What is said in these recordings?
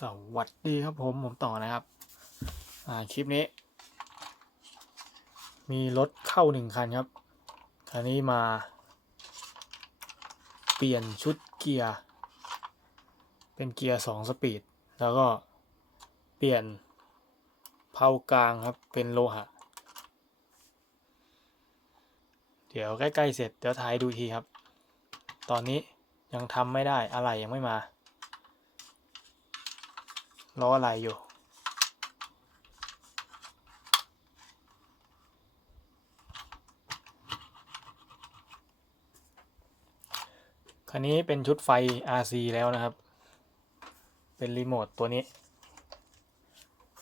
สวัสดีครับผม ผมต่อนะครับ อ่า คลิปนี้ มีรถเข้าหนึ่งคันครับคันนี้มา เปลี่ยนชุดเกียร์ เป็นเกียร์สองสปีด แล้วก็เปลี่ยนเพากลางครับ เป็นโลหะ เดี๋ยวใกล้ ๆ เสร็จ เดี๋ยวถ่ายดูทีครับ ตอนนี้ยังทำไม่ได้อะไรยังไม่มา ล้ออะไรอยู่คันนี้เป็นชุดไฟ RC แล้วนะครับ เป็นรีโมทตัวนี้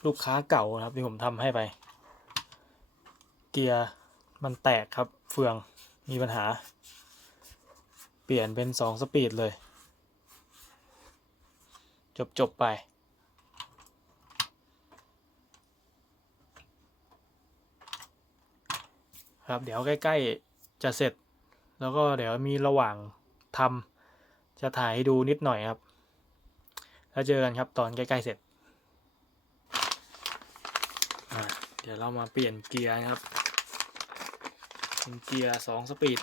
ลูกค้าเก่าครับที่ผมทำให้ไป เกียร์มันแตกครับเฟืองมีปัญหา เปลี่ยนเป็นสองสปีดเลย จบจบๆไป ครับ เดี๋ยวใกล้ ๆ จะเสร็จ แล้วก็เดี๋ยวมีระหว่างทำจะถ่ายให้ดูนิดหน่อยครับ แล้วเจอกันครับตอนใกล้ๆเสร็จ เดี๋ยวเรามาเปลี่ยนเกียร์ครับเป็นเกียร์สองสปีด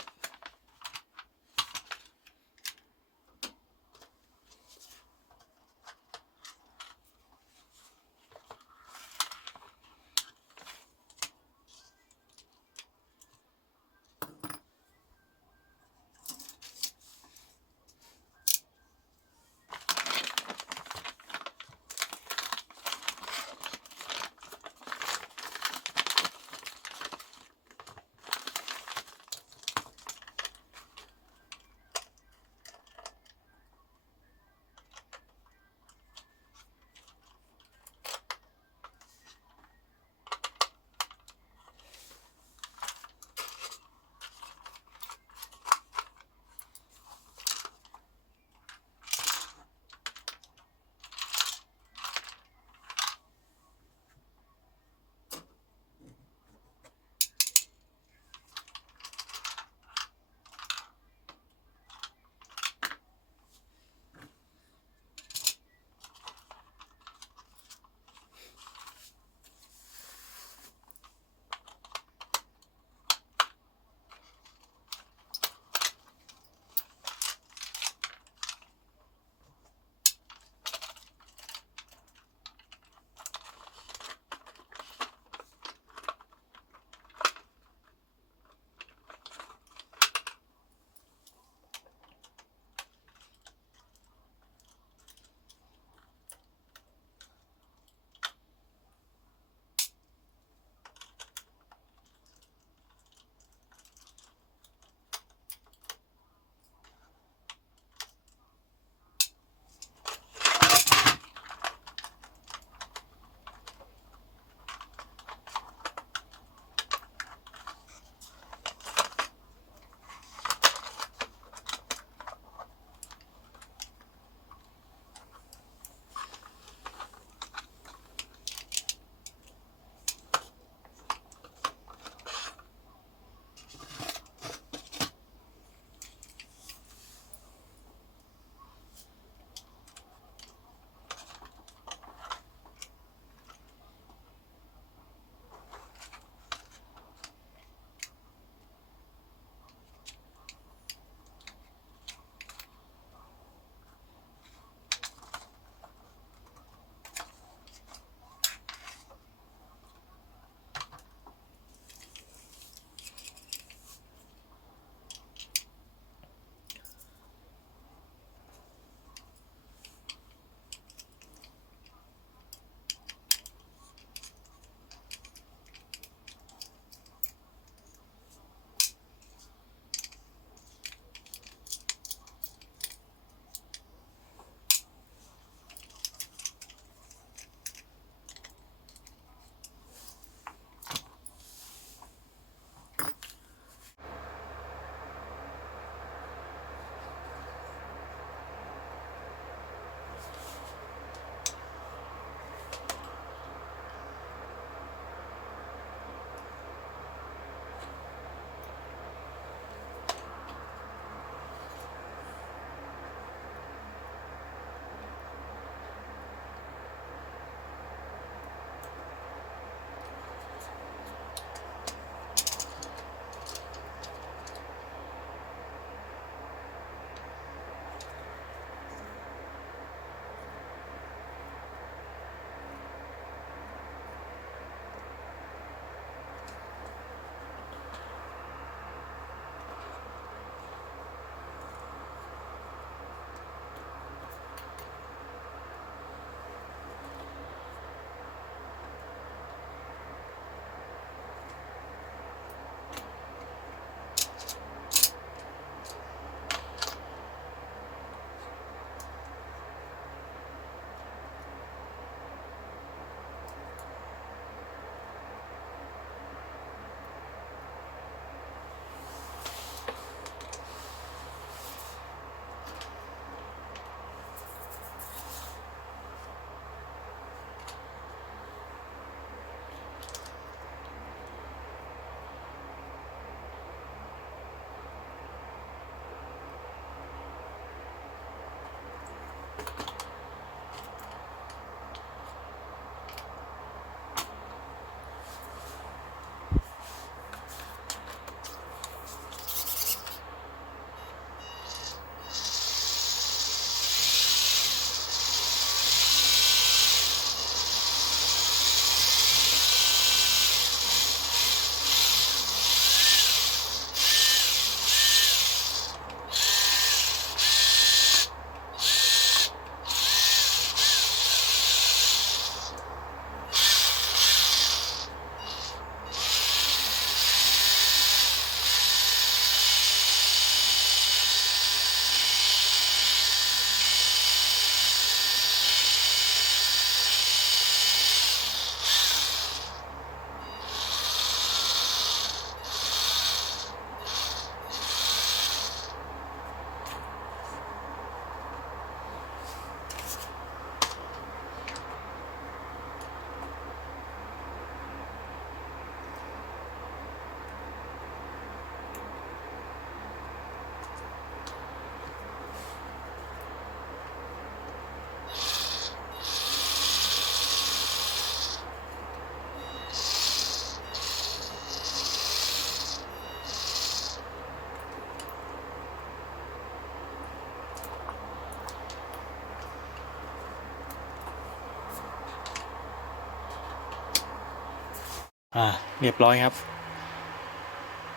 อ่าเรียบร้อยครับ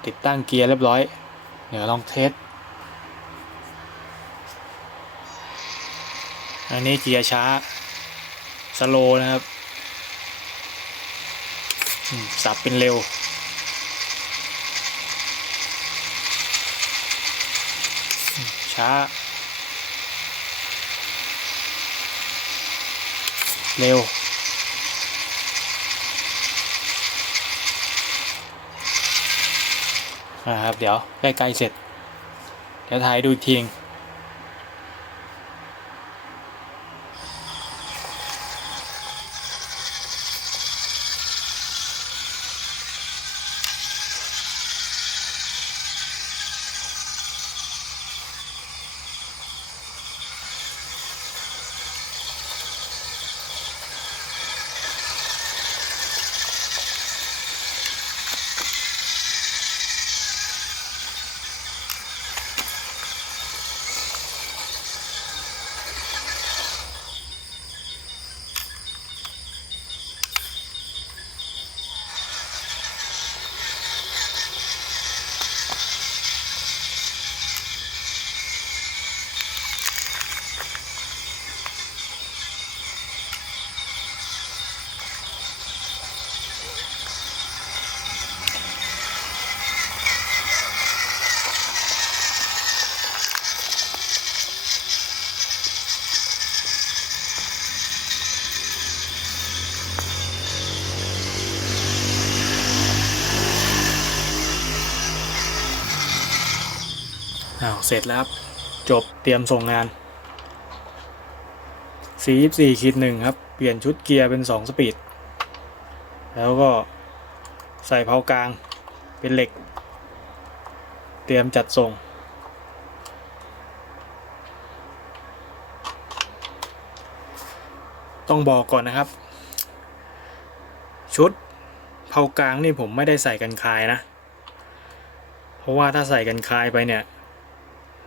ติดตั้งเกียร์เรียบร้อย เดี๋ยวลองเทส อันนี้เกียร์ช้า สโลนะครับ สับเป็นเร็ว ช้า เร็ว นะครับ เดี๋ยวใกล้ๆเสร็จ เดี๋ยวถ่ายดูอีกที เสร็จแล้วครับ จบเตรียมส่งงาน44ขีดหนึ่งครับ เปลี่ยนชุดเกียร์เป็น 2 สปีด แล้วก็ใส่เพากลางเป็นเหล็ก เตรียมจัดส่ง ต้องบอกก่อนนะครับ ชุดเพากลางนี่ผมไม่ได้ใส่กันคายนะ เพราะว่าถ้าใส่กันคายไปเนี่ย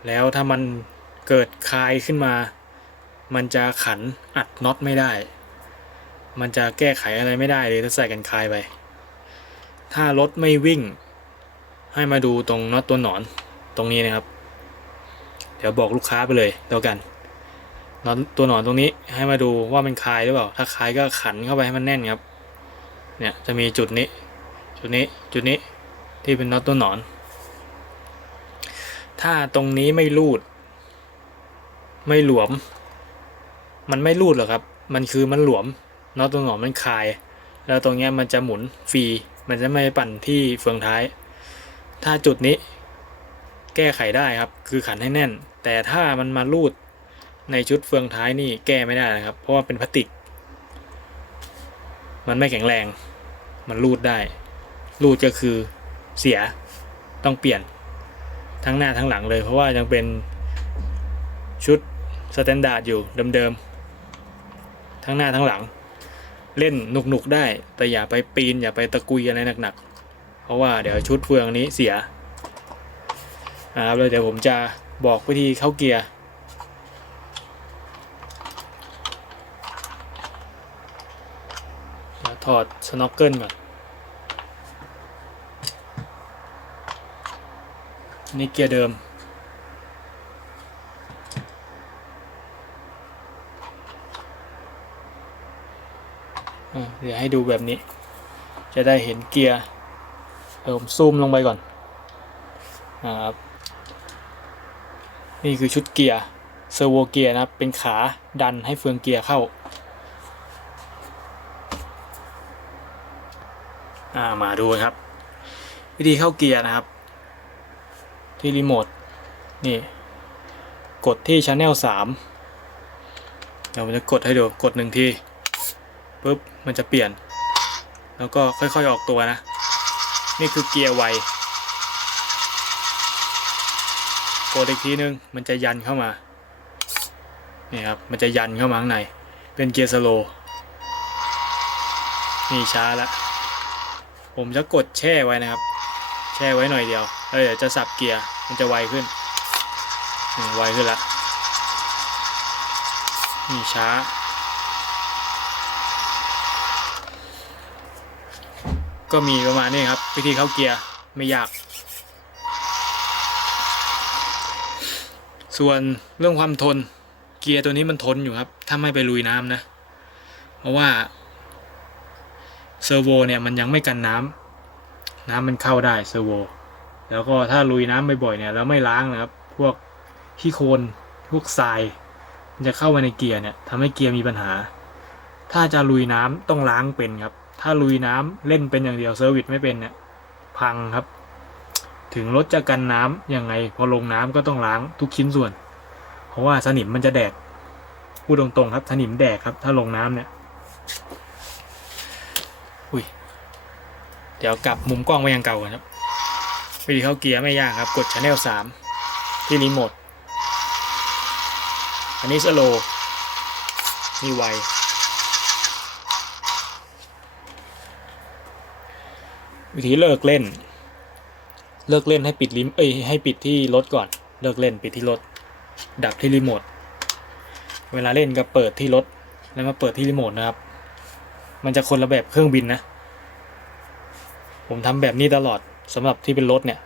แล้วถ้ามันเกิดคายขึ้นมา มันจะขันอัดน็อตไม่ได้ มันจะแก้ไขอะไรไม่ได้เลยถ้าใส่กันคายไป ถ้ารถไม่วิ่ง ให้มาดูตรงน็อตตัวหนอนตรงนี้นะครับ เดี๋ยวบอกลูกค้าไปเลยแล้วกันน็อตตัวหนอนตรงนี้ให้มาดูว่ามันคายหรือเปล่า ถ้าคายก็ขันเข้าไปให้มันแน่นครับ เนี่ยจะมีจุดนี้ จุดนี้ จุดนี้ที่เป็นน็อตตัวหนอน ถ้าตรงนี้ไม่รูด ไม่หลวม มันไม่รูดหรอกครับ มันคือมันหลวมน็อตตัวหนอนมันคาย แล้วตรงเนี้ยมันจะหมุนฟรี มันจะไม่ปั่นที่เฟืองท้าย ถ้าจุดนี้แก้ไขได้ครับ คือขันให้แน่น แต่ถ้ามันมารูดในชุดเฟืองท้ายนี่แก้ไม่ได้นะครับ เพราะว่าเป็นพลาสติก มันไม่แข็งแรง มันรูดได้ รูดก็คือเสีย ต้องเปลี่ยน ทั้งหน้าทั้งหลังเลย เพราะว่ายังเป็นชุดสแตนดาร์ดอยู่เดิมๆ ทั้งหน้าทั้งหลัง เล่นหนุกๆได้ แต่อย่าไปปีนอย่าไปตะกุยอะไรหนักๆ เพราะว่าเดี๋ยวชุดเฟืองนี้เสียนะครับแล้วเดี๋ยวผมจะบอกวิธีเข้าเกียร์ถอดสโนว์เกิลก่อน นี่เกียร์เดิม เดี๋ยวให้ดูแบบนี้ จะได้เห็นเกียร์เดี๋ยวผมซูมลงไปก่อนอ่าครับนี่คือชุดเกียร์เซอร์โวเกียร์นะครับ เป็นขาดันให้เฟืองเกียร์เข้าอ่ามาดูครับ วิธีเข้าเกียร์นะครับ ที่รีโมทนี่กดที่ช anel 3เดี๋ยวผมจะกดให้ดูกดหนึ่งทีปุ๊บมันจะเปลี่ยน แล้วก็ค่อยๆออกตัวนะ นี่คือเกียร์ไวกดอีกทีนึงมันจะยันเข้ามานี่ครับมันจะยันเข้ามาข้างใน เป็นเกียร์สโลนี่ช้าละผมจะกดแช่ไว้นะครับ แช่ไว้หน่อยเดียว เออเดี๋ยวจะสับเกียร์ มันจะไวขึ้นไวขึ้นละนี่ช้าก็ก็มีประมาณนี้ครับ วิธีเข้าเกียร์ไม่ยาก ส่วนเรื่องความทน เกียร์ตัวนี้มันทนอยู่ครับ ถ้าไม่ไปลุยน้ำนะ เพราะว่าเซอร์โวเนี่ยมันยังไม่กันน้ำน้ำมันเข้าได้เซอร์โว แล้วก็ถ้าลุยน้ำบ่อยๆเนี่ยแล้วไม่ล้างนะครับ พวกขี้โคลนพวกทรายมันจะเข้ามาในเกียร์เนี่ยทำให้เกียร์มีปัญหา ถ้าจะลุยน้ำต้องล้างเป็นครับ ถ้าลุยน้ำเล่นเป็นอย่างเดียวเซอร์วิสไม่เป็นเนี่ยพังครับ ถึงรถจะกันน้ำยังไง พอลงน้ำก็ต้องล้างทุกชิ้นส่วน เพราะว่าสนิมมันจะแดกพูดตรงๆครับสนิมแดกครับ ถ้าลงน้ำเนี่ยอุ้ยเดี๋ยวกลับมุมกล้องไปยังเก่ากันครับ วิธีเข้าเกียร์ไม่ยากครับ กดช anel สามที่รีโมทอันนี้สโลนี่ไววิธีเลิกเล่น เลิกเล่นให้ปิดลิมเอ้ยให้ปิดที่รถก่อน เลิกเล่นปิดที่รถ ดับที่รีโมท เวลาเล่นก็เปิดที่รถ แล้วมาเปิดที่รีโมทนะครับ มันจะคนละแบบเครื่องบินนะ ผมทำแบบนี้ตลอด สำหรับที่เป็นรถเนี่ย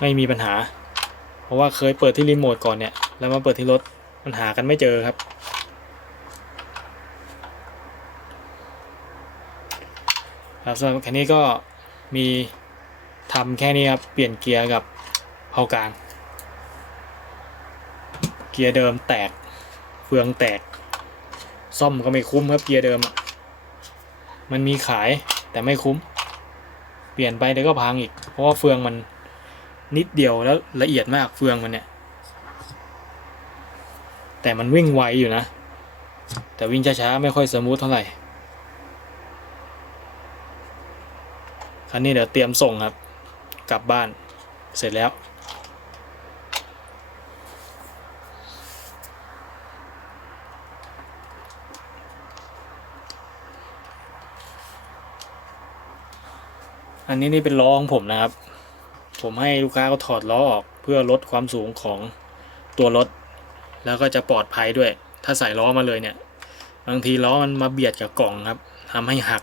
ไม่มีปัญหา เพราะว่าเคยเปิดที่รีโมทก่อนเนี่ย แล้วมาเปิดที่รถมันหากันไม่เจอครับ ครับสำหรับคันนี้ก็มีทำแค่นี้ครับ เปลี่ยนเกียร์กับเผากลาง เกียร์เดิมแตก เฟืองแตก ซ่อมก็ไม่คุ้มครับเกียร์เดิม มันมีขายแต่ไม่คุ้ม ลี่ยนไปเดี๋ยวก็พังอีก เพราะว่าเฟืองมันนิดเดียวแล้วละเอียดมากเฟืองมันเนี่ย แต่มันวิ่งไวอยู่นะ แต่วิ่งช้าๆไม่ค่อยสมูทเท่าไหร่คันนี้เดี๋ยวเตรียมส่งครับ กลับบ้านเสร็จแล้ว อันนี้นี่เป็นล้อของผมนะครับ ผมให้ลูกค้าเขาถอดล้อออกเพื่อลดความสูงของตัวรถ แล้วก็จะปลอดภัยด้วย ถ้าใส่ล้อมาเลยเนี่ย บางทีล้อมันมาเบียดกับกล่องครับทำให้หัก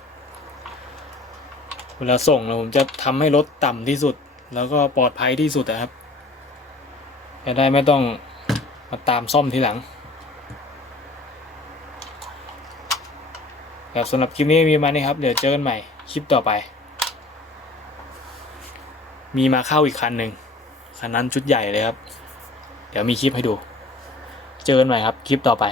เวลาส่งเราผมจะทำให้รถต่ำที่สุด แล้วก็ปลอดภัยที่สุดนะครับ จะได้ไม่ต้องมาตามซ่อมทีหลังครับสำหรับคลิปนี้มีมานี่ครับ เดี๋ยวเจอกันใหม่คลิปต่อไป มีมาเข้าอีกคันหนึ่งคันนั้นชุดใหญ่เลยครับ เดี๋ยวมีคลิปให้ดู เจอกันใหม่ครับ คลิปต่อไป